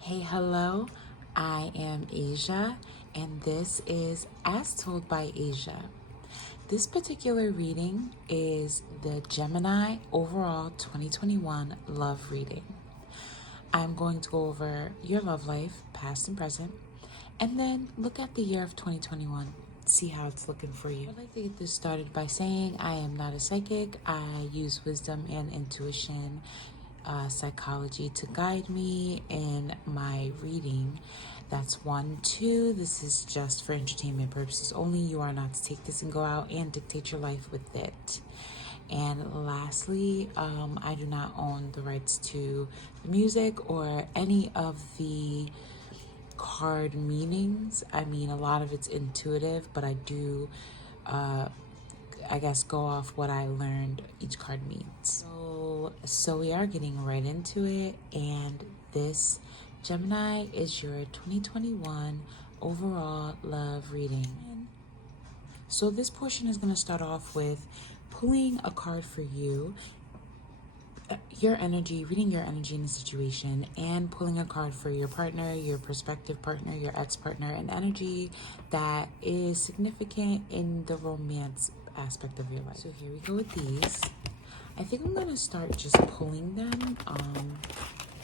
Hey, hello, I am Asia, and this is As Told by Asia. This particular reading is the Gemini overall 2021 love reading. I'm going to go over your love life, past and present, and then look at the year of 2021, see how it's looking for you. I'd like to get this started by saying I am not a psychic. I use wisdom and intuition, psychology to guide me in my reading. That's 1. 2, this is just for entertainment purposes only. You are not to take this and go out and dictate your life with it. And lastly, I do not own the rights to the music or any of the card meanings. I mean, a lot of it's intuitive, but I do I guess go off what I learned each card means. So we are getting right into it, and this Gemini is your 2021 overall love reading. So this portion is going to start off with pulling a card for you, your energy, reading your energy in the situation, and pulling a card for your partner, your prospective partner, your ex-partner, an energy that is significant in the romance aspect of your life. So here we go with these. I think I'm gonna start just pulling them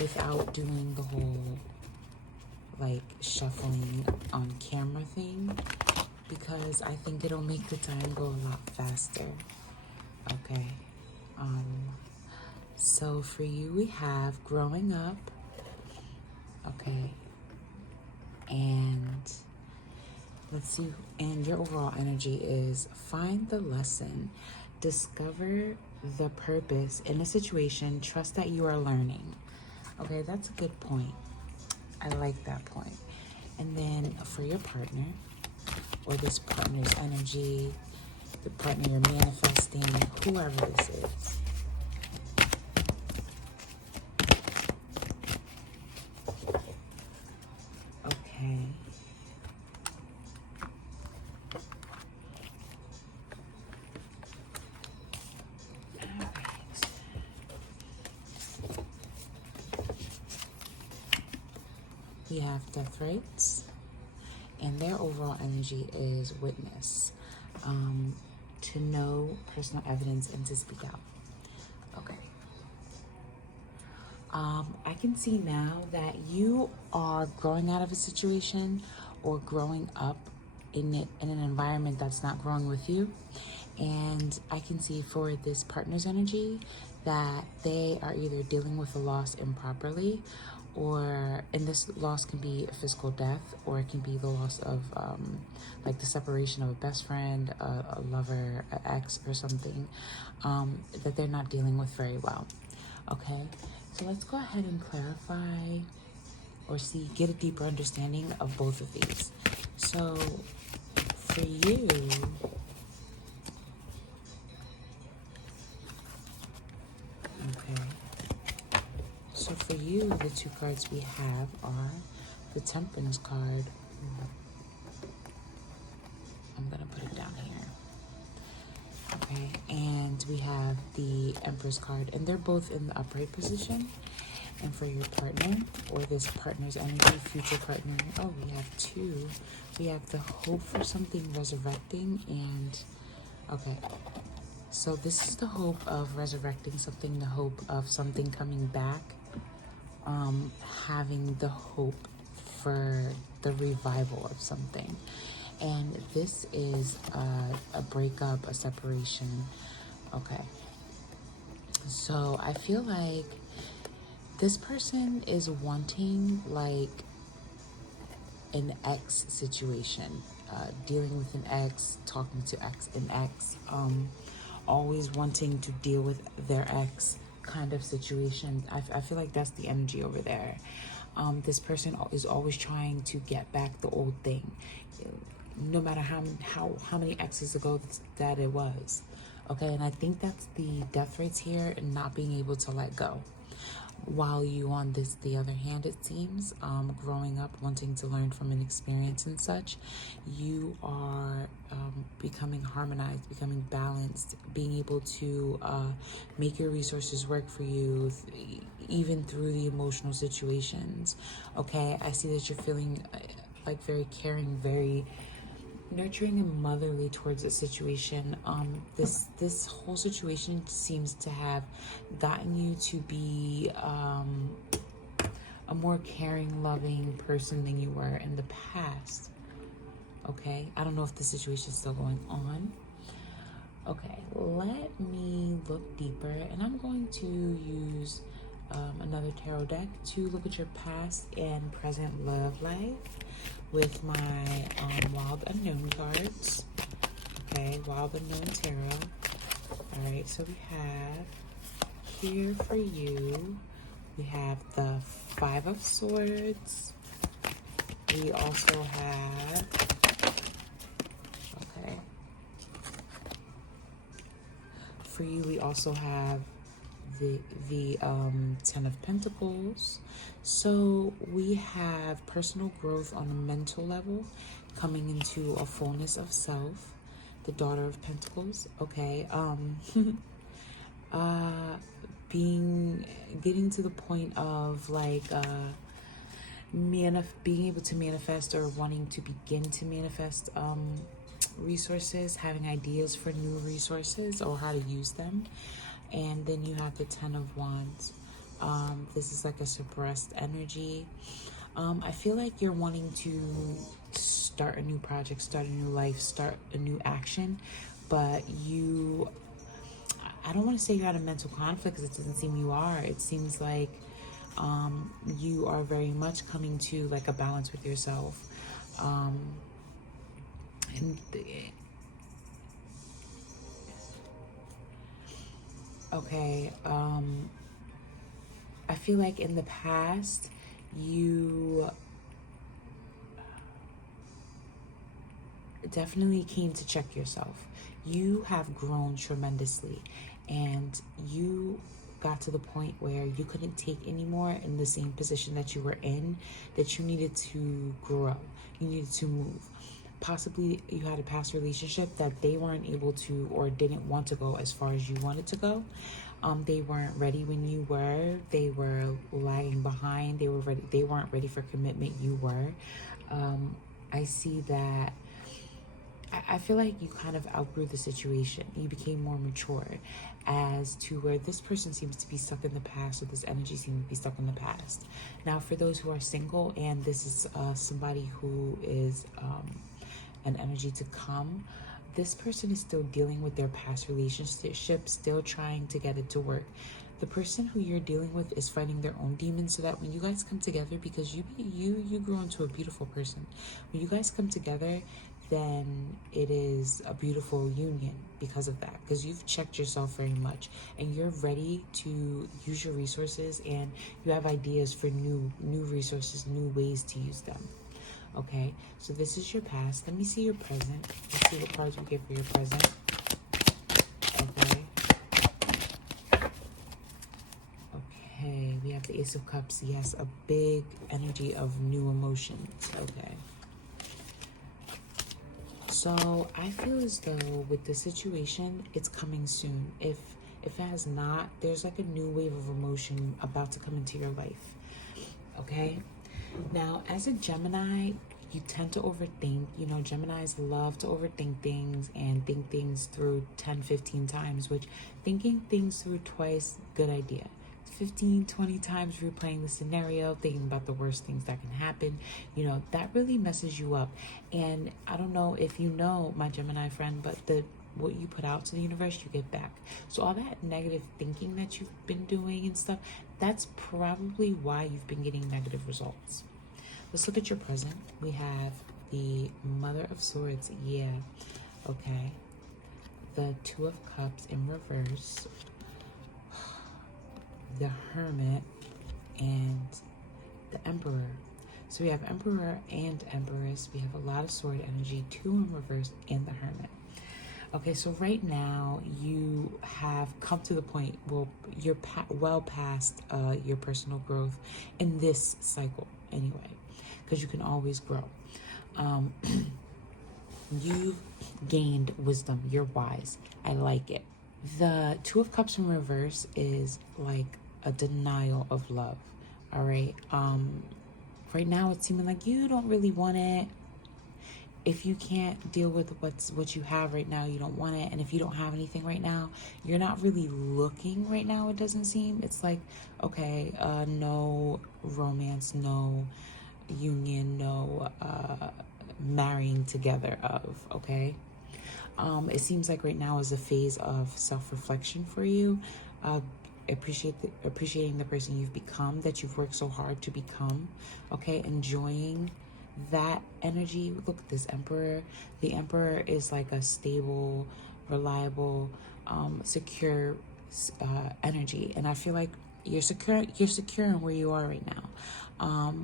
without doing the whole like shuffling on camera thing, because I think it'll make the time go a lot faster. Okay. So for you, we have growing up, okay, and let's see, and your overall energy is find the lesson, discover the purpose in a situation, trust that you are learning. Okay, that's a good point. I like that point. And then for your partner, or this partner's energy, the partner you're manifesting, whoever this is. Okay. We have death rates, and their overall energy is witness, to know personal evidence and to speak out. Okay. I can see now that you are growing out of a situation or growing up in an environment that's not growing with you. And I can see for this partner's energy that they are either dealing with a loss improperly, and this loss can be a physical death, or it can be the loss of like the separation of a best friend, a lover, an ex or something, that they're not dealing with very well. Okay, so let's go ahead and clarify or get a deeper understanding of both of these. So for you, okay, so for you, the two cards we have are the Temperance card. I'm gonna put it down here. Okay, and we have the Empress card, and they're both in the upright position. And for your partner, or this partner's energy, future partner, oh, we have two. We have the hope for something resurrecting, and okay. So this is the hope of resurrecting something, the hope of something coming back, having the hope for the revival of something. And this is a breakup, a separation. Okay. So I feel like this person is wanting like an ex situation, dealing with an ex, talking to an ex, always wanting to deal with their ex kind of situation. I feel like that's the energy over there. This person is always trying to get back the old thing, no matter how many exes ago that it was. Okay, and I think that's the death rates here, and not being able to let go. While you, on the other hand, it seems, growing up, wanting to learn from an experience and such, you are becoming harmonized, becoming balanced, being able to make your resources work for you, even through the emotional situations. Okay, I see that you're feeling like very caring, very nurturing and motherly towards a situation. This whole situation seems to have gotten you to be a more caring, loving person than you were in the past. Okay, I don't know if the situation is still going on. Okay, let me look deeper, and I'm going to use another tarot deck to look at your past and present love life with my Wild Unknown cards. Okay, Wild Unknown Tarot. All right, so we have here for you, we have the Five of Swords. We also have, okay, for you, we also have the Ten of Pentacles. So we have personal growth on a mental level, coming into a fullness of self. The Daughter of Pentacles. Okay, getting to the point of like being able to manifest or wanting to begin to manifest resources, having ideas for new resources or how to use them. And then you have the Ten of Wands. This is like a suppressed energy. I feel like you're wanting to start a new project, start a new life, start a new action, but I don't want to say you're at a mental conflict because it doesn't seem you are. It seems like you are very much coming to like a balance with yourself. Okay, I feel like in the past, you definitely came to check yourself. You have grown tremendously, and you got to the point where you couldn't take anymore in the same position that you were in, that you needed to grow, you needed to move. Possibly you had a past relationship that they weren't able to or didn't want to go as far as you wanted to go. They weren't ready when you were. They were lagging behind. They weren't ready for commitment. You were. I see that. I feel like you kind of outgrew the situation. You became more mature as to where this person seems to be stuck in the past, or this energy seems to be stuck in the past. Now, for those who are single, and this is somebody who is an energy to come, this person is still dealing with their past relationship, still trying to get it to work. The person who you're dealing with is fighting their own demons, so that when you guys come together, because you grow into a beautiful person, when you guys come together, then it is a beautiful union because of that, because you've checked yourself very much and you're ready to use your resources, and you have ideas for new resources, new ways to use them. Okay, so this is your past. Let me see your present. Let's see what cards we get for your present. Okay, we have the Ace of Cups. Yes, a big energy of new emotions. Okay. So I feel as though with the situation, it's coming soon. If it has not, there's like a new wave of emotion about to come into your life. Okay? Now, as a Gemini, you tend to overthink. You know, Geminis love to overthink things and think things through 10, 15 times, which thinking things through twice, good idea. 15, 20 times replaying the scenario, thinking about the worst things that can happen, you know, that really messes you up. And I don't know if you know, my Gemini friend, but what you put out to the universe, you get back. So all that negative thinking that you've been doing and stuff, that's probably why you've been getting negative results. Let's look at your present. We have the Mother of Swords. Yeah. Okay. The Two of Cups in reverse. The Hermit and the Emperor. So we have Emperor and Empress. We have a lot of sword energy, two in reverse, and the Hermit. Okay, so right now you have come to the point, well, you're well past your personal growth in this cycle anyway, because you can always grow. You've gained wisdom. You're wise. I like it. The Two of Cups in reverse is like a denial of love. All right. Right now it's seeming like you don't really want it. If you can't deal with what you have right now, you don't want it. And if you don't have anything right now, you're not really looking right now, it doesn't seem. It's like, okay, no romance, no union, no marrying together of, okay? It seems like right now is a phase of self-reflection for you. Appreciating the person you've become, that you've worked so hard to become, okay? Enjoying that energy. Look at this Emperor. The Emperor is like a stable, reliable, secure energy, and I feel like you're secure in where you are right now,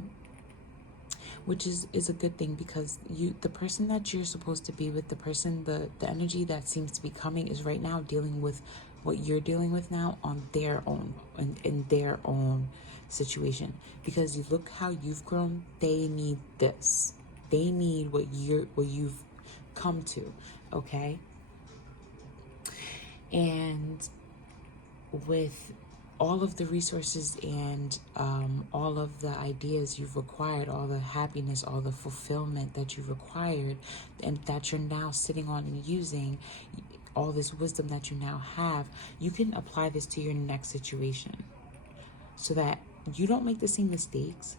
which is a good thing, because the person that you're supposed to be with, the energy that seems to be coming is right now dealing with what you're dealing with now on their own, in their own situation. Because you look how you've grown, they need this. They need what you've come to, okay? And with all of the resources and all of the ideas you've acquired, all the happiness, all the fulfillment that you've acquired, and that you're now sitting on and using, all this wisdom that you now have, you can apply this to your next situation so that you don't make the same mistakes,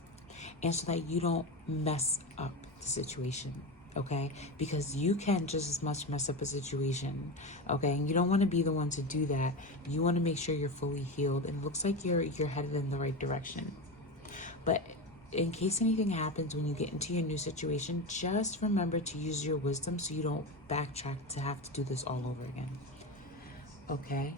and so that you don't mess up the situation, okay? Because you can just as much mess up a situation, okay? And you don't want to be the one to do that. You want to make sure you're fully healed, and it looks like you're headed in the right direction. But in case anything happens when you get into your new situation, just remember to use your wisdom so you don't backtrack to have to do this all over again, okay?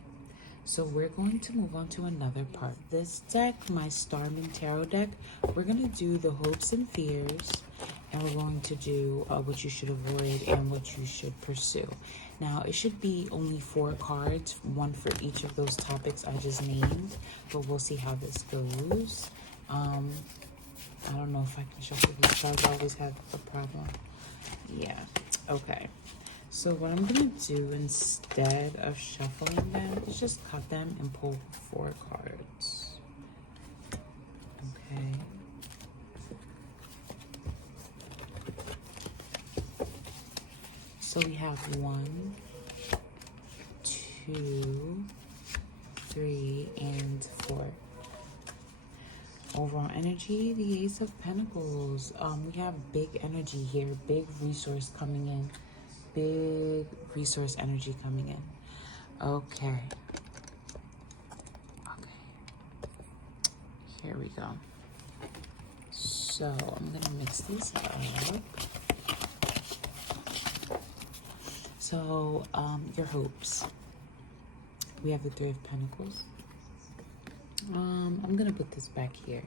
So we're going to move on to another part. This deck, my Starman Tarot deck, we're going to do the hopes and fears, and we're going to do what you should avoid and what you should pursue. Now, it should be only 4 cards, one for each of those topics I just named, but we'll see how this goes. I don't know if I can shuffle these cards. I always have a problem. Yeah, okay. So what I'm going to do instead of shuffling them is just cut them and pull 4 cards. Okay. So we have 1, 2, 3, and 4. Overall energy, the Ace of Pentacles. We have big energy here, big resource coming in. Big resource energy coming in. Okay. Here we go. So I'm gonna mix these up. So your hopes. We have the 3 of Pentacles. I'm gonna put this back here.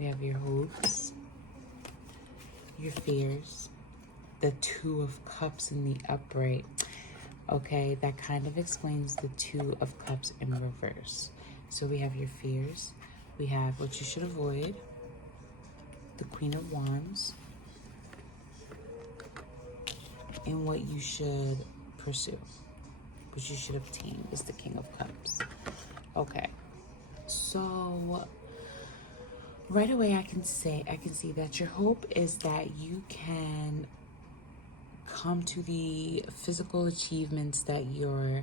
We have your hopes, your fears, the 2 of Cups in the upright. Okay, that kind of explains the 2 of Cups in reverse. So we have your fears, we have what you should avoid, the Queen of Wands, and what you should pursue, what you should obtain is the King of Cups. Okay, so right away I can see that your hope is that you can come to the physical achievements that you're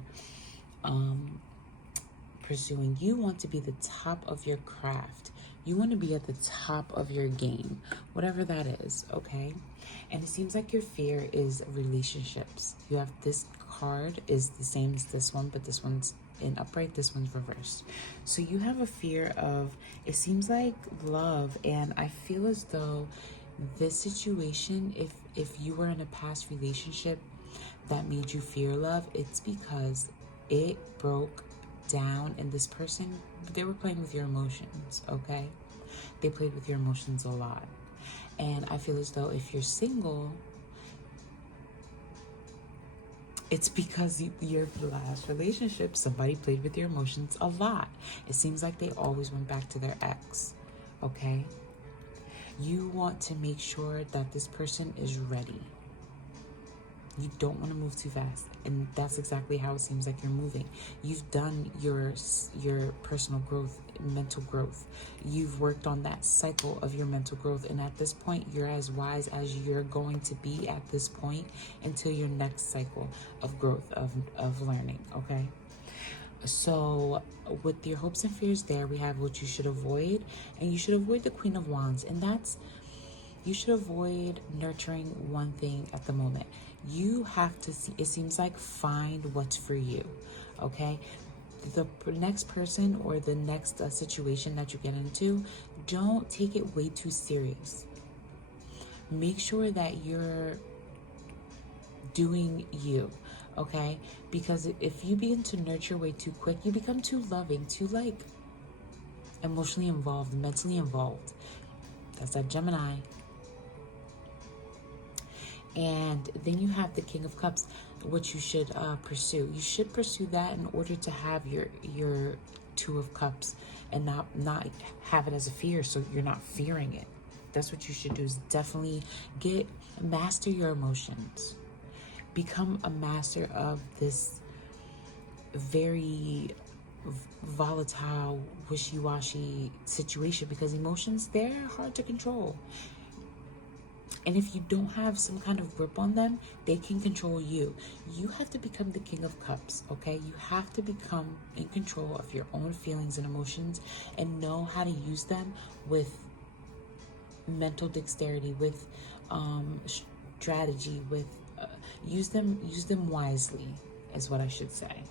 pursuing. You want to be the top of your craft. You want to be at the top of your game, whatever that is, okay? And it seems like your fear is relationships. You have this card is the same as this one, but this one's in upright, this one's reversed. So you have a fear of, it seems like love, and I feel as though this situation, if you were in a past relationship that made you fear love, it's because it broke down, and this person, they were playing with your emotions, okay? They played with your emotions a lot. And I feel as though if you're single, it's because your last relationship, somebody played with your emotions a lot. It seems like they always went back to their ex, okay? You want to make sure that this person is ready. You don't want to move too fast, and that's exactly how it seems like you're moving. You've done your personal growth, mental growth. You've worked on that cycle of your mental growth, and at this point, you're as wise as you're going to be at this point until your next cycle of growth, of learning, okay? So with your hopes and fears there, we have what you should avoid, and you should avoid the Queen of Wands, and that's, you should avoid nurturing one thing at the moment. You have to see, it seems like, find what's for you, okay? The next person or the next situation that you get into, don't take it way too serious. Make sure that you're doing you, okay? Because if you begin to nurture way too quick, you become too loving, too like emotionally involved, mentally involved. That's that Gemini. And then you have the King of Cups, which you should pursue. You should pursue that in order to have your Two of Cups and not have it as a fear, so you're not fearing it. That's what you should do, is definitely master your emotions. Become a master of this very volatile, wishy-washy situation, because emotions, they're hard to control. And if you don't have some kind of grip on them, they can control you. You have to become the King of Cups, okay? You have to become in control of your own feelings and emotions and know how to use them with mental dexterity, with strategy, with use them wisely, is what I should say.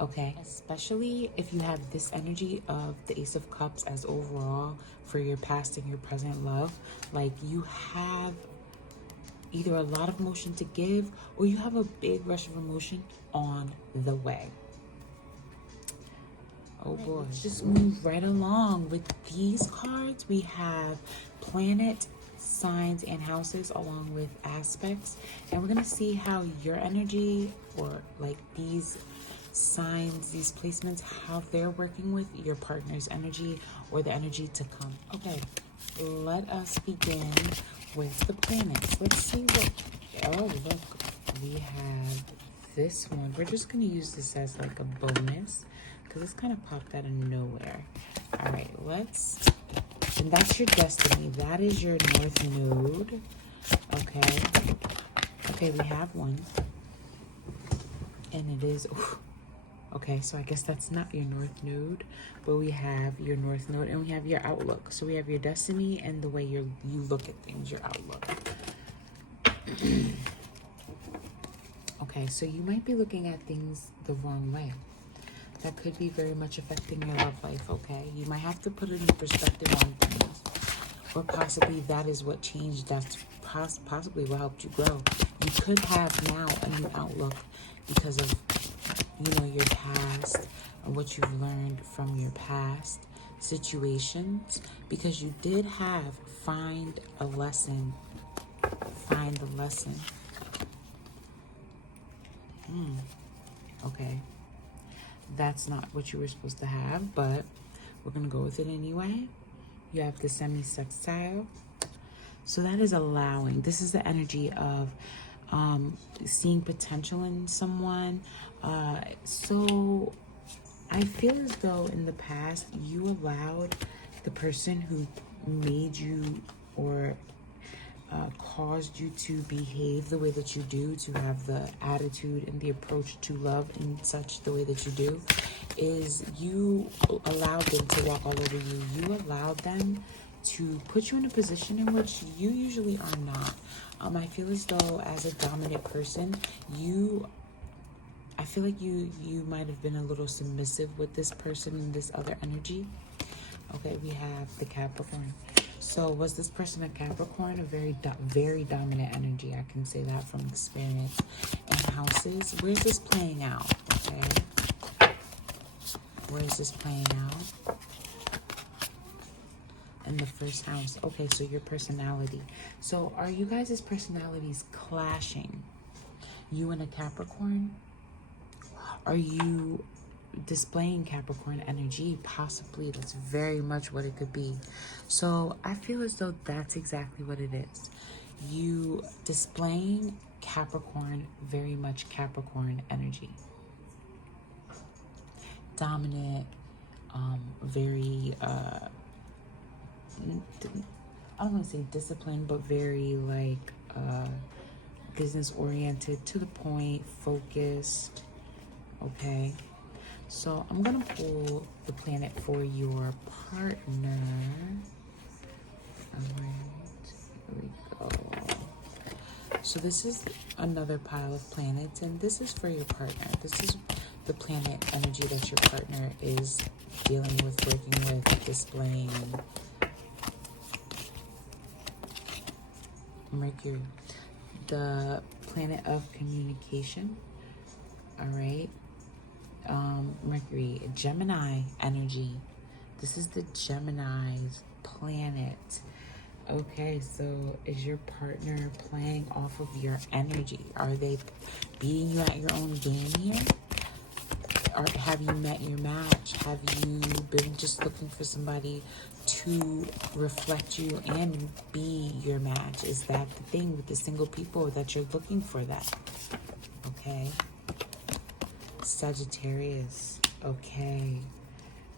Okay, especially if you have this energy of the Ace of Cups as overall for your past and your present love. Like, you have either a lot of emotion to give, or you have a big rush of emotion on the way. Oh boy. Let's just move right along with these cards. We have planet, signs, and houses, along with aspects. And we're going to see how your energy, or like these signs, these placements, how they're working with your partner's energy or the energy to come. Okay, let us begin with the planets. Let's see what, oh look, we have this one. We're just going to use this as like a bonus because it's kind of popped out of nowhere. All right, and that's your destiny. That is your north node. Okay, we have one, and it is, okay, so I guess that's not your north node, but we have your north node, and we have your outlook. So we have your destiny and the way you look at things, your outlook. Okay, so you might be looking at things the wrong way. That could be very much affecting your love life, okay? You might have to put it in perspective on things. Or possibly that is what changed. That's possibly what helped you grow. You could have now a new outlook because of, your past and what you've learned from your past situations. Because you did have find the lesson. Okay. That's not what you were supposed to have, but we're going to go with it anyway. You have the semi-sextile. So that is allowing. This is the energy of seeing potential in someone. So I feel as though in the past you allowed the person who made you or caused you to behave the way that you do, to have the attitude and the approach to love and such the way that you do, is you allowed them to walk all over you. You allowed them to put you in a position in which you usually are not. I feel as though as a dominant person, I feel like you might have been a little submissive with this person and this other energy. Okay, we have the Capricorn. So was this person a Capricorn? A very dominant energy. I can say that from experience. And houses, where's this playing out? Okay, where is this playing out? In the first house. Okay, so your personality. So are you guys' personalities clashing? You and a Capricorn? Are you displaying Capricorn energy? Possibly. That's very much what it could be. So I feel as though that's exactly what it is. You displaying Capricorn, very much Capricorn energy. Dominant, very, I don't want to say disciplined, but very like business oriented, to the point, focused. Okay, so I'm gonna pull the planet for your partner. All right, here we go. So this is another pile of planets, and this is for your partner. This is the planet energy that your partner is dealing with, working with, displaying. Mercury, the planet of communication. All right. Mercury, Gemini energy. This is the Gemini's planet. Okay, so is your partner playing off of your energy? Are they beating you at your own game here? Or have you met your match? Have you been just looking for somebody to reflect you and be your match? Is that the thing with the single people, that you're looking for that? Okay. Sagittarius. Okay.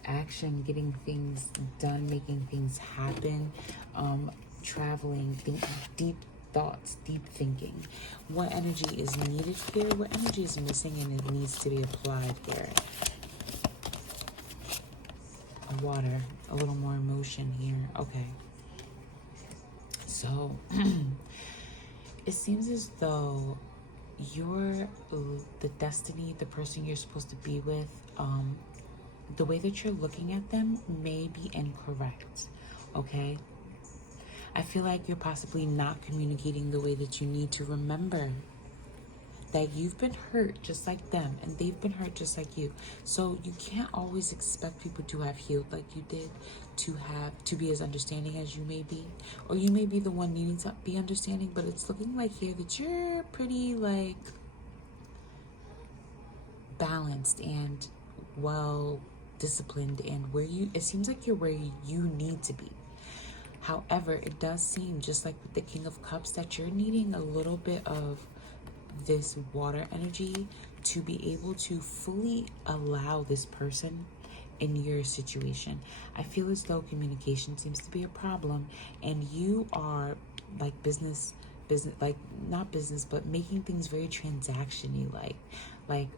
Action, getting things done, making things happen, traveling, deep thoughts, deep thinking. What energy is needed here? What energy is missing and it needs to be applied here? Water, a little more emotion here. Okay. So it seems as though the destiny, the person you're supposed to be with, the way that you're looking at them may be incorrect. Okay. I feel like you're possibly not communicating the way that you need to. Remember that you've been hurt just like them, and they've been hurt just like you. So you can't always expect people to have healed like you did, to be as understanding as you may be. Or you may be the one needing to be understanding, but it's looking like here that you're pretty like balanced and well disciplined, and it seems like you're where you need to be. However, it does seem, just like with the King of Cups, that you're needing a little bit of this water energy to be able to fully allow this person in your situation. I feel as though communication seems to be a problem, and you are like business, like not business, but making things very transactiony, like,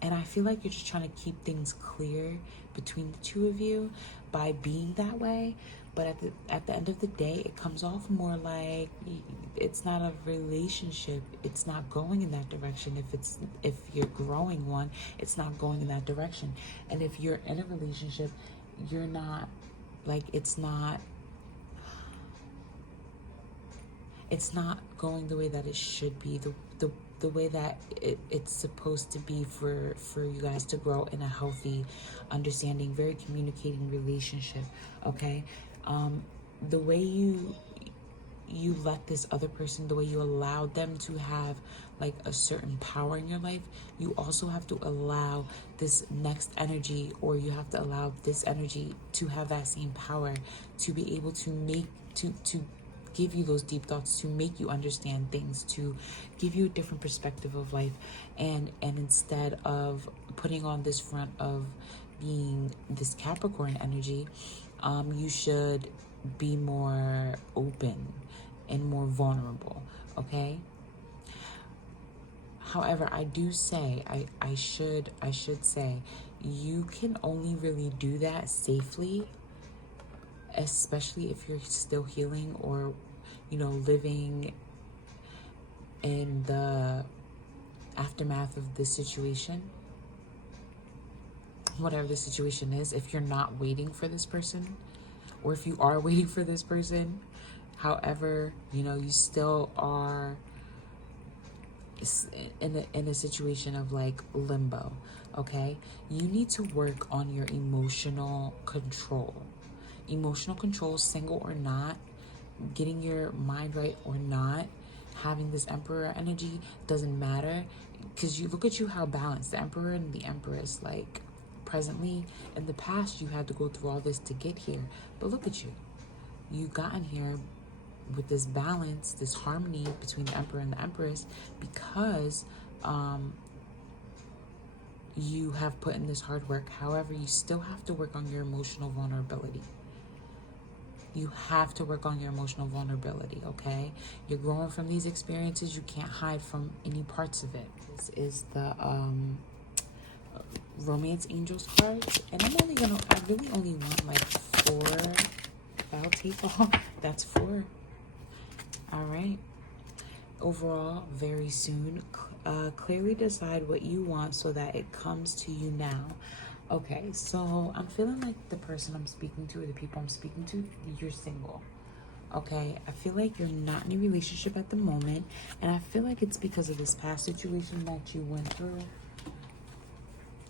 and I feel like you're just trying to keep things clear between the two of you by being that way. But at the end of the day, it comes off more like it's not a relationship. It's not going in that direction. If you're growing one, it's not going in that direction. And if you're in a relationship, you're not, like, it's not going the way that it should be, the way that it's supposed to be for you guys to grow in a healthy, understanding, very communicating relationship. Okay. The way you let this other person, the way you allowed them to have like a certain power in your life, you also have to allow this next energy, or you have to allow this energy to have that same power, to be able to make, to give you those deep thoughts, to make you understand things, to give you a different perspective of life. And instead of putting on this front of being this Capricorn energy, you should be more open and more vulnerable. Okay. However, I do say, I should say, you can only really do that safely, especially if you're still healing, or, living in the aftermath of this situation, whatever the situation is. If you're not waiting for this person, or if you are waiting for this person, however, you still are in a situation of like limbo. Okay. You need to work on your emotional control, single or not, getting your mind right or not, having this Emperor energy doesn't matter, because you look at you how balanced the Emperor and the Empress, like presently. In the past, you had to go through all this to get here, but look at you, you've gotten here with this balance, this harmony between the Emperor and the Empress, because you have put in this hard work. However, you still have to work on your emotional vulnerability. You have to work on your emotional vulnerability, okay? You're growing from these experiences. You can't hide from any parts of it. This is the Romance Angels cards. And I really only want like 4. I'll take all. That's 4. All right. Overall, very soon, clearly decide what you want so that it comes to you now. Okay, so I'm feeling like the person I'm speaking to, or the people I'm speaking to, you're single. Okay, I feel like you're not in a relationship at the moment, and I feel like it's because of this past situation that you went through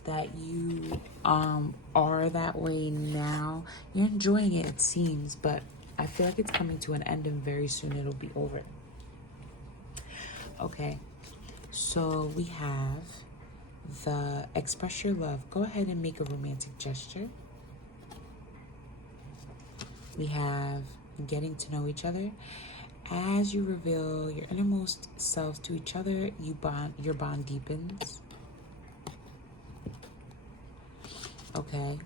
that you are that way now. You're enjoying it, it seems, but I feel like it's coming to an end, and very soon it'll be over. Okay, so we have the express your love. Go ahead and make a romantic gesture. We have getting to know each other. As you reveal your innermost selves to each other, your bond deepens. Okay,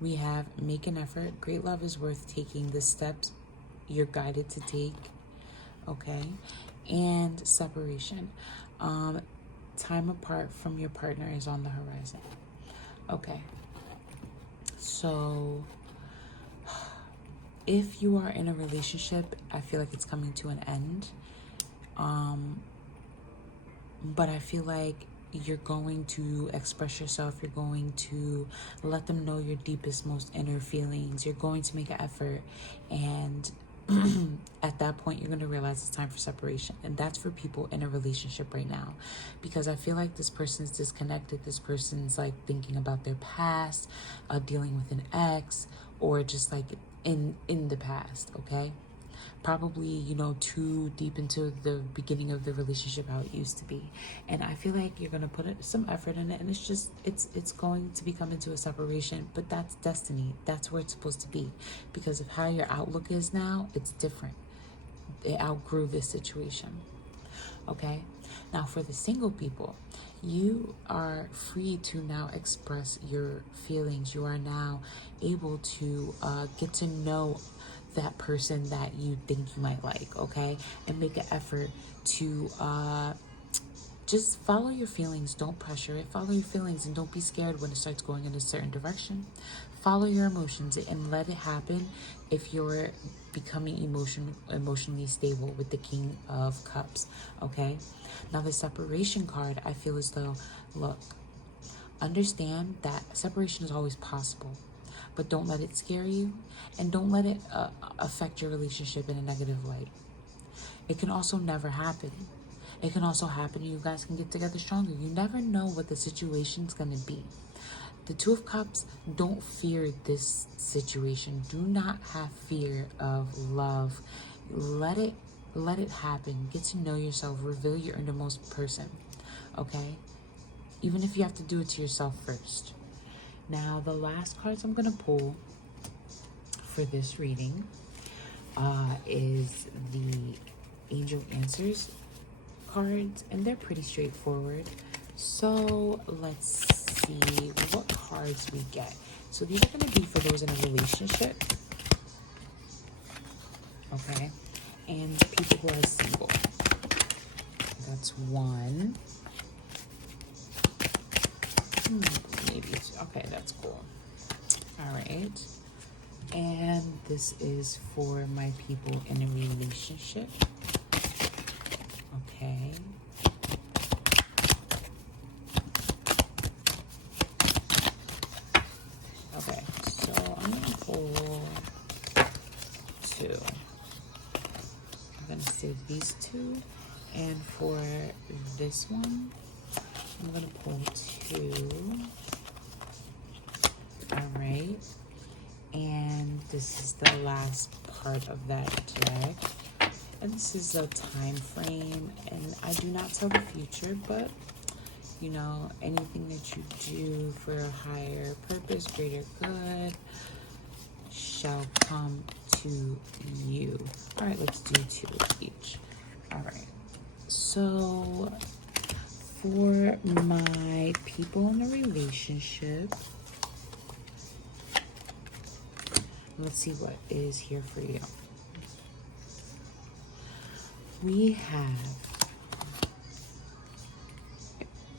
we have make an effort. Great love is worth taking the steps you're guided to take. Okay, and separation. Time apart from your partner is on the horizon. Okay, so if you are in a relationship, I feel like it's coming to an end. But I feel like you're going to express yourself. You're going to let them know your deepest, most inner feelings. You're going to make an effort, and at that point you're going to realize it's time for separation. And that's for people in a relationship right now, because I feel like this person's disconnected. This person's like thinking about their past, dealing with an ex, or just like in the past. Okay, probably, you know, too deep into the beginning of the relationship, how it used to be. And I feel like you're going to put some effort in it, and it's going to become into a separation. But that's destiny. That's where it's supposed to be, because of how your outlook is now. It's different. It outgrew this situation. Okay, now for the single people, you are free to now express your feelings. You are now able to get to know that person that you think you might like, okay? And make an effort to just follow your feelings. Don't pressure it. Follow your feelings, and don't be scared when it starts going in a certain direction. Follow your emotions and let it happen if you're becoming emotionally stable with the King of Cups, okay? Now the separation card, I feel as though, look, understand that separation is always possible, but don't let it scare you, and don't let it affect your relationship in a negative light. It can also never happen. It can also happen and you guys can get together stronger. You never know what the situation's going to be. The Two of Cups, don't fear this situation. Do not have fear of love. Let it happen. Get to know yourself. Reveal your innermost person, okay? Even if you have to do it to yourself first. Now, the last cards I'm going to pull for this reading is the Angel Answers cards, and they're pretty straightforward. So let's see what cards we get. So these are going to be for those in a relationship, okay, and people who are single. That's one. Maybe, okay, that's cool. All right, and this is for my people in a relationship. Okay. Okay, so I'm gonna pull two. I'm gonna save these two, and for this one, I'm gonna pull two. All right, and this is the last part of that deck. And this is a time frame, and I do not tell the future, but you know, anything that you do for a higher purpose, greater good, shall come to you. All right, let's do 2 each. All right. So for my people in a relationship, let's see what is here for you. We have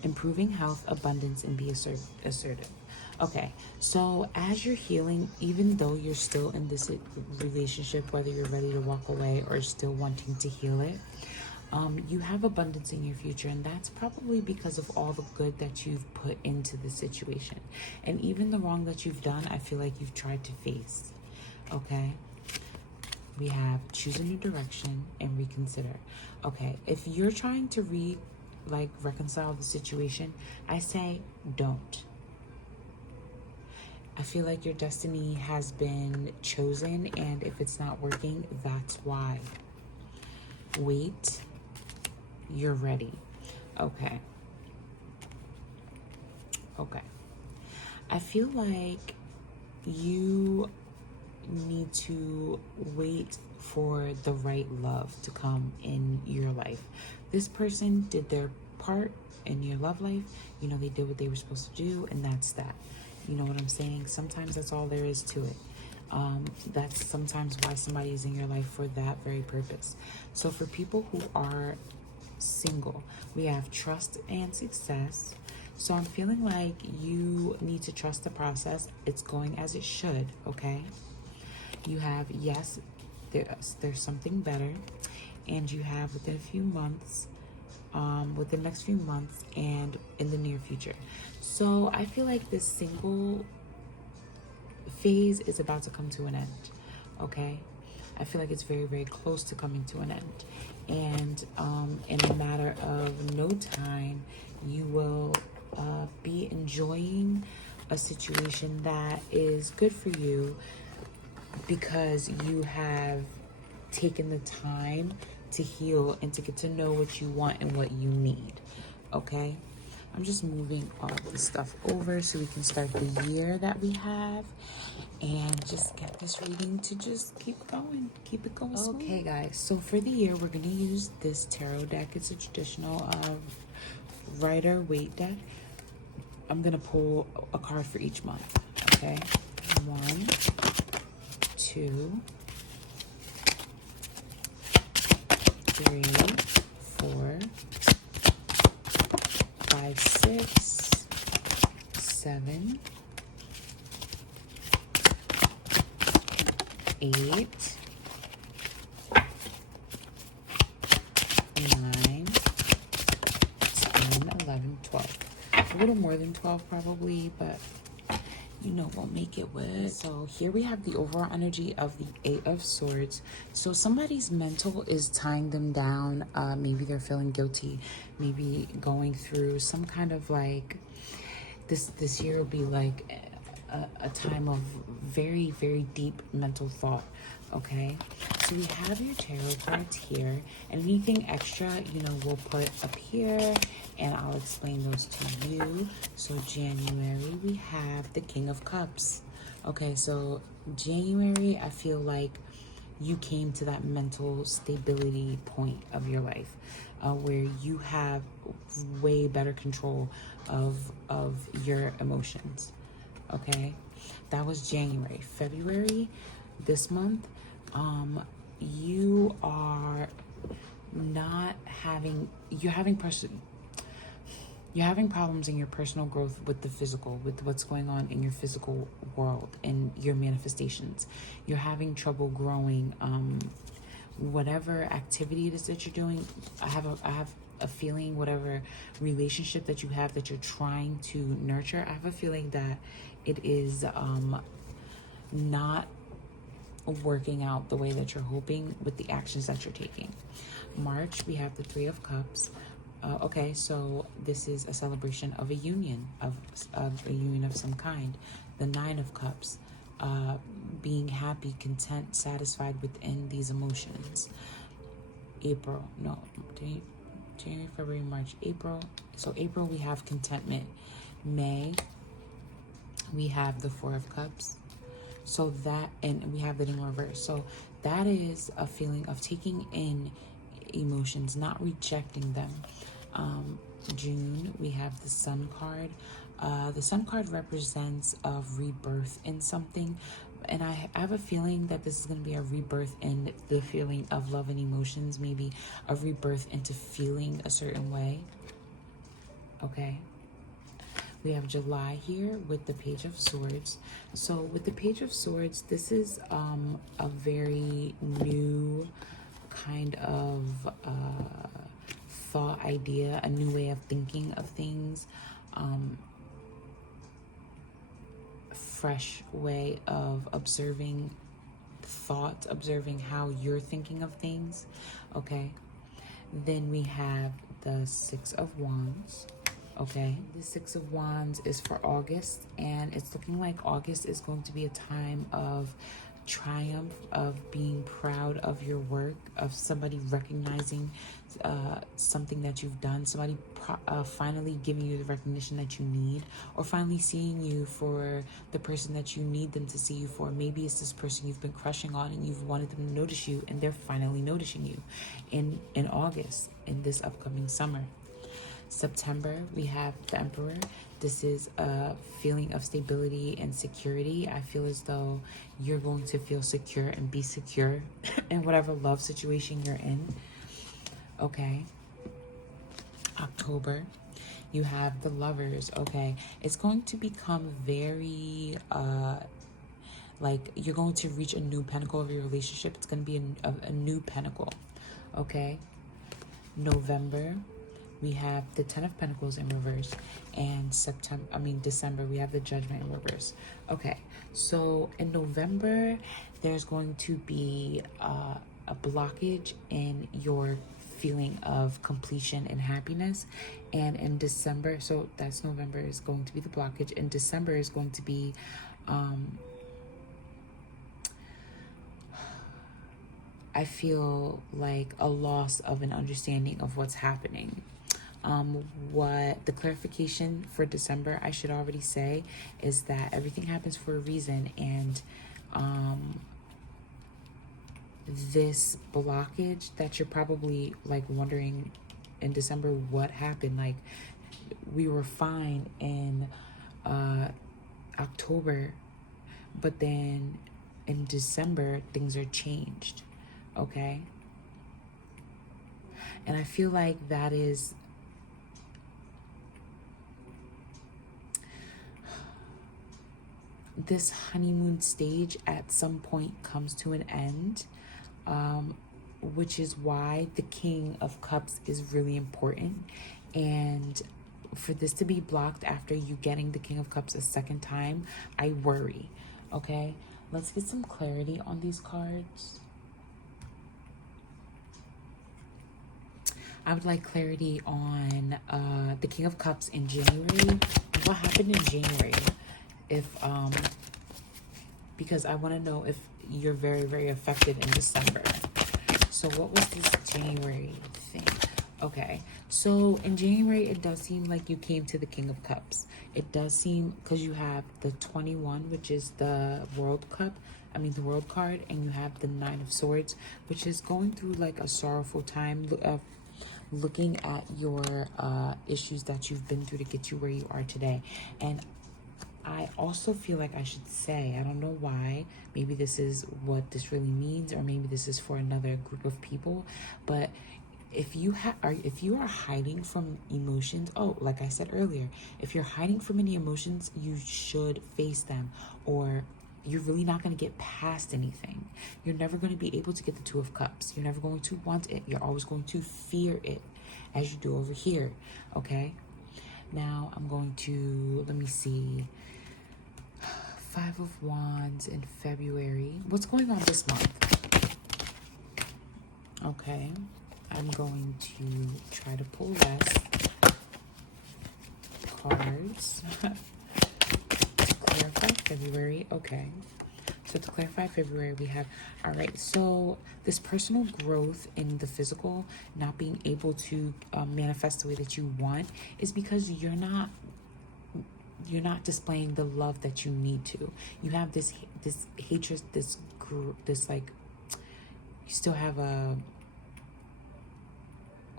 improving health, abundance, and be assertive. Okay, so as you're healing, even though you're still in this relationship, whether you're ready to walk away or still wanting to heal it, you have abundance in your future, and that's probably because of all the good that you've put into the situation. And even the wrong that you've done, I feel like you've tried to face. Okay? We have choose a new direction and reconsider. Okay, if you're trying to reconcile the situation, I say don't. I feel like your destiny has been chosen, and if it's not working, that's why. Wait. You're ready. Okay. Okay. I feel like you need to wait for the right love to come in your life. This person did their part in your love life. You know, they did what they were supposed to do, and that's that. You know what I'm saying? Sometimes that's all there is to it. That's sometimes why somebody is in your life, for that very purpose. So for people who are single, we have trust and success. So I'm feeling like you need to trust the process. It's going as it should, okay? You have, yes, there's something better. And you have within a few months, within the next few months and in the near future. So I feel like this single phase is about to come to an end, okay? I feel like it's very, very close to coming to an end. And in a matter of no time, you will be enjoying a situation that is good for you because you have taken the time to heal and to get to know what you want and what you need, okay? I'm just moving all this stuff over so we can start the year that we have and just get this reading to just keep it going smooth. Okay, guys, so for the year, we're going to use this tarot deck. It's a traditional Rider-Waite deck. I'm going to pull a card for each month, okay? 1, 2, 3, 4, 5, 6, 7, 8, 9, 10, 11, 12. A little more than 12 probably, but you know we'll make it work. So here we have the overall energy of the 8 of Swords. So somebody's mental is tying them down. Maybe they're feeling guilty, maybe going through some kind of like this year will be like a time of very, very deep mental thought. Okay, so we have your tarot cards here, and anything extra, you know, we'll put up here and I'll explain those to you. So January, we have the King of Cups. Okay, so January, I feel like you came to that mental stability point of your life where you have way better control of your emotions. Okay, that was January. February, this month, you are not having, you're having problems in your personal growth with the physical, with what's going on in your physical world and your manifestations. You're having trouble growing. Whatever activity it is that you're doing, I have a feeling, whatever relationship that you have that you're trying to nurture, I have a feeling that it is not working out the way that you're hoping with the actions that you're taking. March, we have the 3 of Cups. Okay, so this is a celebration of a union, of a union of some kind. The 9 of Cups, being happy, content, satisfied within these emotions. April, no, January, February, March, April. So April, we have contentment. May, we have the 4 of Cups. So that, and we have it in reverse. So that is a feeling of taking in emotions, not rejecting them. June, we have the Sun card. The Sun card represents a rebirth in something. And I have a feeling that this is going to be a rebirth in the feeling of love and emotions, maybe a rebirth into feeling a certain way. Okay. We have July here with the Page of Swords. So with the Page of Swords, this is a very new kind of thought idea, a new way of thinking of things, fresh way of observing thoughts, observing how you're thinking of things. Okay. Then we have the Six of Wands. Okay, the Six of Wands is for August, and it's looking like August is going to be a time of triumph, of being proud of your work, of somebody recognizing something that you've done, somebody finally giving you the recognition that you need, or finally seeing you for the person that you need them to see you for. Maybe it's this person you've been crushing on and you've wanted them to notice you, and they're finally noticing you in August, in this upcoming summer. September, we have the Emperor. This is a feeling of stability and security. I feel as though you're going to feel secure and be secure in whatever love situation you're in. Okay. October, you have the Lovers. Okay. It's going to become very, like you're going to reach a new pinnacle of your relationship. It's going to be a new pinnacle. Okay. November, we have the Ten of Pentacles in reverse, and December, we have the Judgment in reverse. Okay, so in November, there's going to be a blockage in your feeling of completion and happiness. And in December, so that's November is going to be the blockage, and December is going to be I feel like a loss of an understanding of what's happening. What the clarification for December, I should already say, is that everything happens for a reason, and this blockage that you're probably like wondering in December what happened, like we were fine in October, but then in December things are changed. Okay, and I feel like that is this honeymoon stage at some point comes to an end, which is why the King of Cups is really important. And for this to be blocked after you getting the King of Cups a second time, I worry. Okay, let's get some clarity on these cards. I would like clarity on the King of Cups in January. What happened in January? If because I want to know if you're very, very affected in December. So what was this January thing? Okay, so in January, it does seem like you came to the King of Cups. It does seem, because you have the 21, which is the World Cup, the World card, and you have the Nine of Swords, which is going through like a sorrowful time of looking at your issues that you've been through to get you where you are today. And I also feel like I should say, I don't know why, maybe this is what this really means, or maybe this is for another group of people, but if you are hiding from emotions, like I said earlier, if you're hiding from any emotions, you should face them, or you're really not going to get past anything. You're never going to be able to get the Two of Cups. You're never going to want it. You're always going to fear it, as you do over here. Okay, now I'm going to, let me see, Five of Wands in February. What's going on this month? Okay, I'm going to try to pull less cards to clarify February. Okay, so to clarify February, we have, all right, so this personal growth in the physical, not being able to manifest the way that you want, is because you're not displaying the love that you need to. You have this hatred, this like, you still have a,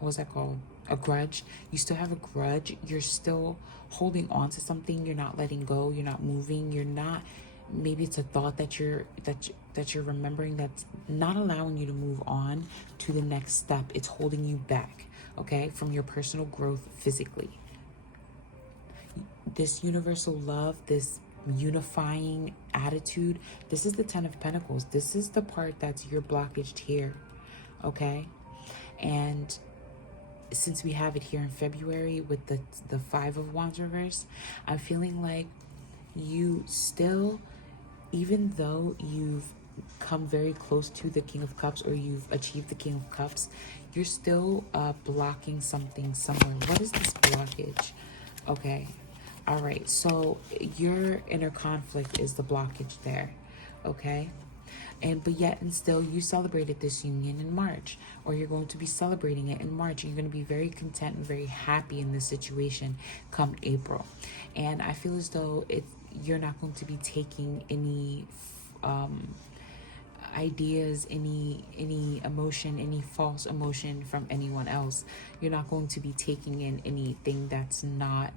what's that called? A grudge. You still have a grudge. You're still holding on to something. You're not letting go. You're not moving. You're not, maybe it's a thought that you're remembering that's not allowing you to move on to the next step. It's holding you back, okay, from your personal growth physically. This universal love, this unifying attitude, this is the 10 of Pentacles. This is the part that's your blockage here, okay? And since we have it here in February with the 5 of Wands reverse, I'm feeling like you still, even though you've come very close to the King of Cups, or you've achieved the King of Cups, you're still blocking something somewhere. What is this blockage? Okay. All right. So your inner conflict is the blockage there. Okay. But yet and still you celebrated this union in March, or you're going to be celebrating it in March, and you're going to be very content and very happy in this situation come April. And I feel as though you're not going to be taking any ideas, any emotion, any false emotion from anyone else. You're not going to be taking in anything that's not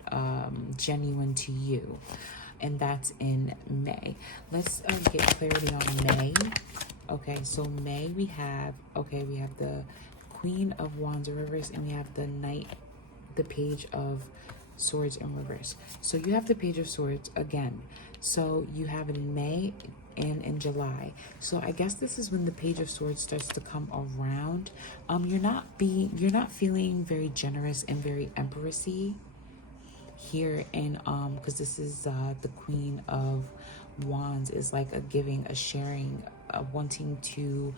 genuine to you. And that's in May. Let's get clarity on May. Okay, so May we have the Queen of Wands in reverse, and we have the Page of Swords in reverse. So you have the Page of Swords again. So you have it in May and in July. So I guess this is when the Page of Swords starts to come around. You're not feeling very generous and very empressy here, and because this is the Queen of Wands is like a giving, a sharing, wanting to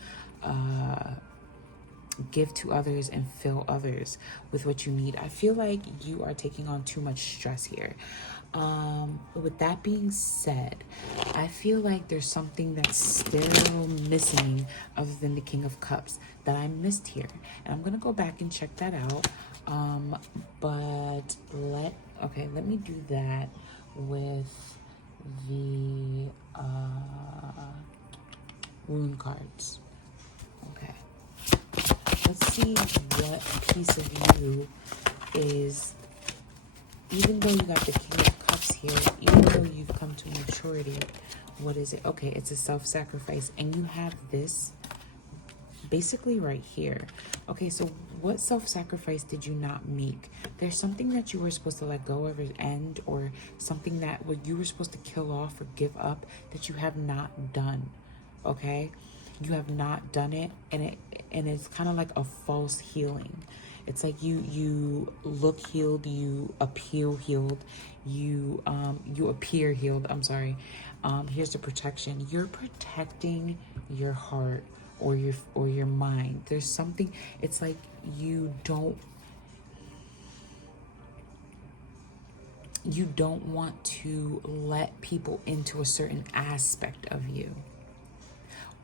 give to others and fill others with what you need. I feel like you are taking on too much stress here. With that being said, I feel like there's something that's still missing other than the King of Cups that I missed here, and I'm gonna go back and check that out. But let me do that with the Rune cards. Okay, let's see what piece of you is, even though you got the King of Cups here, even though you've come to maturity, what is it? Okay, it's a self-sacrifice, and you have this basically right here. Okay, so what self-sacrifice did you not make? There's something that you were supposed to let go of or end, or something that you were supposed to kill off or give up that you have not done. Okay, you have not done it, and it's kind of like a false healing. It's like you look healed, you appear healed, you appear healed. I'm sorry. Here's the protection. You're protecting your heart or your mind. There's something. It's like you don't want to let people into a certain aspect of you.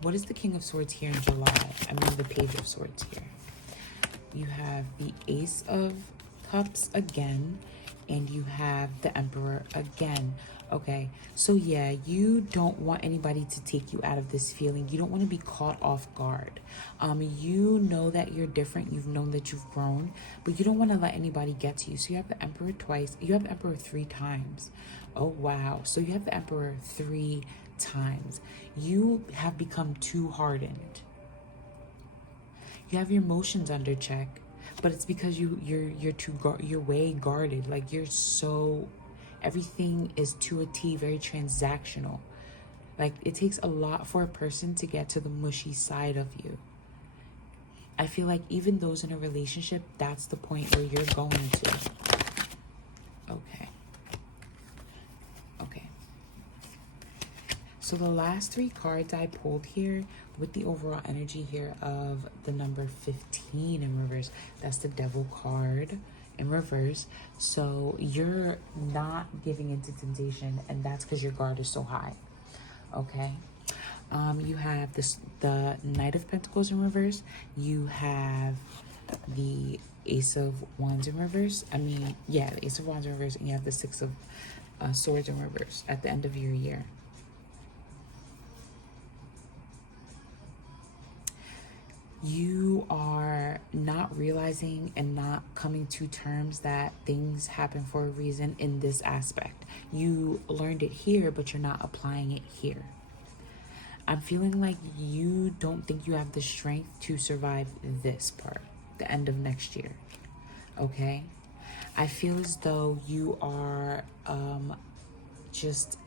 What is the King of Swords here in July? I mean the Page of Swords here. You have the Ace of Cups again, and you have the Emperor again. Okay, so yeah, you don't want anybody to take you out of this feeling. You don't want to be caught off guard. You know that you're different. You've known that you've grown, but you don't want to let anybody get to you. So you have the Emperor twice. You have the Emperor 3 times. Oh, wow. So you have the Emperor 3 times. You have become too hardened. You have your emotions under check, but it's because you're way guarded. Like everything is to a T, very transactional. Like it takes a lot for a person to get to the mushy side of you. I feel like even those in a relationship, that's the point where you're going to. Okay. So the last 3 cards I pulled here with the overall energy here of the number 15 in reverse, that's the Devil card in reverse. So you're not giving into temptation, and that's because your guard is so high. Okay. You have the Knight of Pentacles in reverse. You have the Ace of Wands in reverse. The Ace of Wands in reverse, and you have the Six of Swords in reverse at the end of your year. You are not realizing and not coming to terms that things happen for a reason in this aspect. You learned it here, but you're not applying it here. I'm feeling like you don't think you have the strength to survive this part, the end of next year. Okay? I feel as though you are just,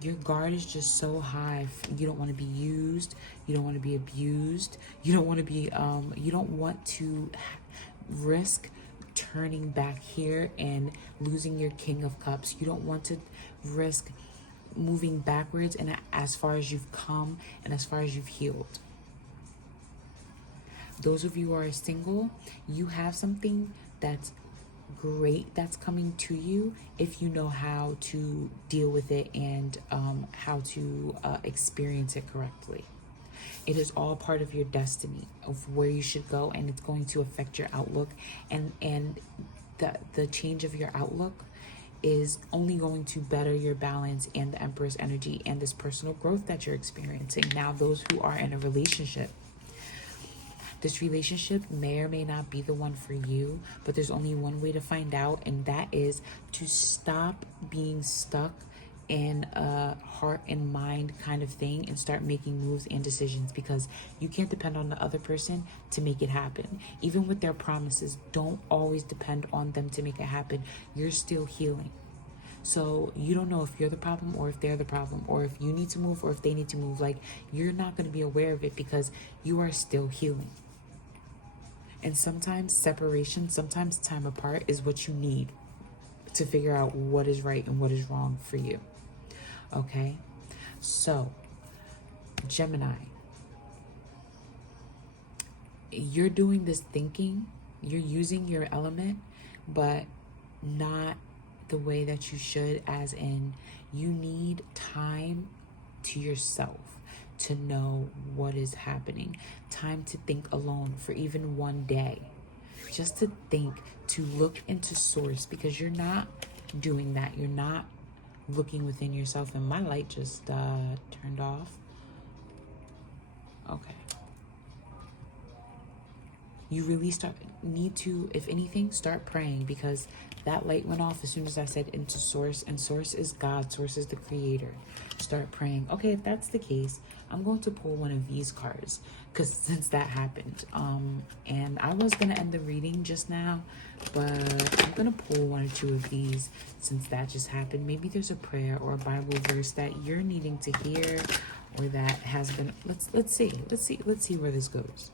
your guard is just so high. You don't want to be used. You don't want to be abused. You don't want to be, you don't want to risk turning back here and losing your King of Cups. You don't want to risk moving backwards and as far as you've come and as far as you've healed. Those of you who are single, you have something that's great that's coming to you if you know how to deal with it and how to experience it correctly. It is all part of your destiny of where you should go, and it's going to affect your outlook, and the change of your outlook is only going to better your balance and the Empress energy and this personal growth that you're experiencing. Now, those who are in a relationship, this relationship may or may not be the one for you, but there's only one way to find out, and that is to stop being stuck in a heart and mind kind of thing and start making moves and decisions, because you can't depend on the other person to make it happen. Even with their promises, don't always depend on them to make it happen. You're still healing. So you don't know if you're the problem or if they're the problem, or if you need to move or if they need to move. Like, you're not going to be aware of it because you are still healing. And sometimes separation, sometimes time apart is what you need to figure out what is right and what is wrong for you. Okay? So, Gemini, you're doing this thinking, you're using your element, but not the way that you should, as in you need time to yourself to know what is happening. Time to think alone for even one day. Just to think, to look into source, because you're not doing that. You're not looking within yourself. And my light just turned off. Okay. You really need to, if anything, start praying, because that light went off as soon as I said into source, and source is God, source is the creator. Start praying. Okay, if that's the case, I'm going to pull one of these cards, because since that happened, and I was going to end the reading just now, but I'm going to pull one or two of these since that just happened. Maybe there's a prayer or a Bible verse that you're needing to hear, or that has been, let's see where this goes.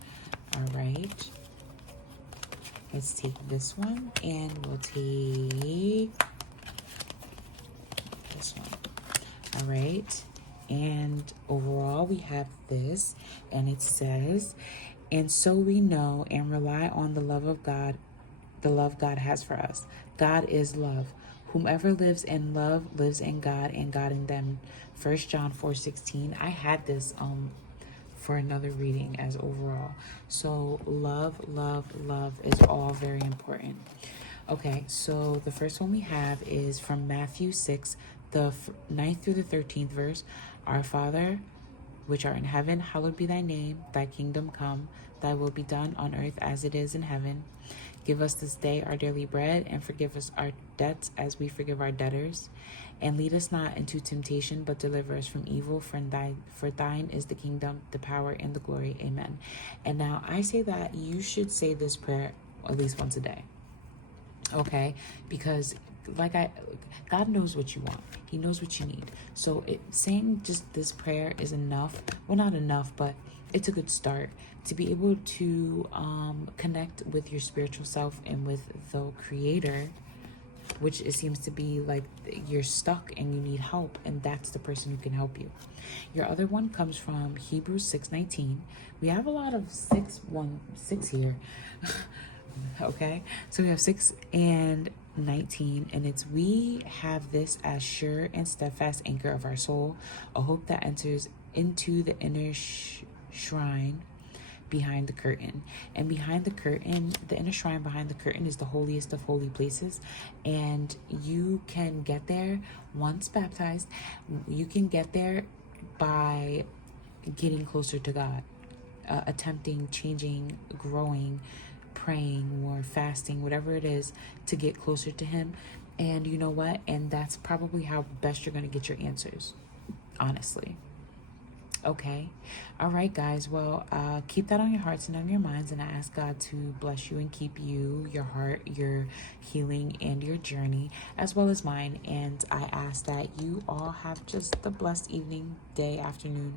All right. Let's take this one, and we'll take this one. All right. And overall, we have this, and it says, and so we know and rely on the love of God, the love God has for us. God is love. Whomever lives in love lives in God, and God in them. 1 John 4:16. I had this for another reading as overall. So love is all very important. Okay, so the first one we have is from Matthew 6, the 9th through the 13th verse. Our Father, which art in heaven, hallowed be thy name. Thy kingdom come, thy will be done on earth as it is in heaven. Give us this day our daily bread, and forgive us our debts as we forgive our debtors. And lead us not into temptation, but deliver us from evil. For thine is the kingdom, the power, and the glory. Amen. And now I say that you should say this prayer at least once a day. Okay? Because God knows what you want. He knows what you need. So saying just this prayer is enough. Well, not enough, but it's a good start to be able to connect with your spiritual self and with the creator, which it seems to be like you're stuck and you need help, and that's the person who can help you. Your other one comes from Hebrews 6:19. We have a lot of 6 here. Okay, so we have 6 and 19, and it's, we have this as sure and steadfast anchor of our soul, a hope that enters into the inner shrine behind the curtain. And behind the curtain, the inner shrine behind the curtain is the holiest of holy places. And you can get there once baptized. You can get there by getting closer to God, attempting, changing, growing, praying or fasting, whatever it is, to get closer to him. And you know what? And that's probably how best you're going to get your answers, honestly. Okay. All right, guys. Well, keep that on your hearts and on your minds. And I ask God to bless you and keep you, your heart, your healing, and your journey, as well as mine. And I ask that you all have just the blessed evening, day, afternoon,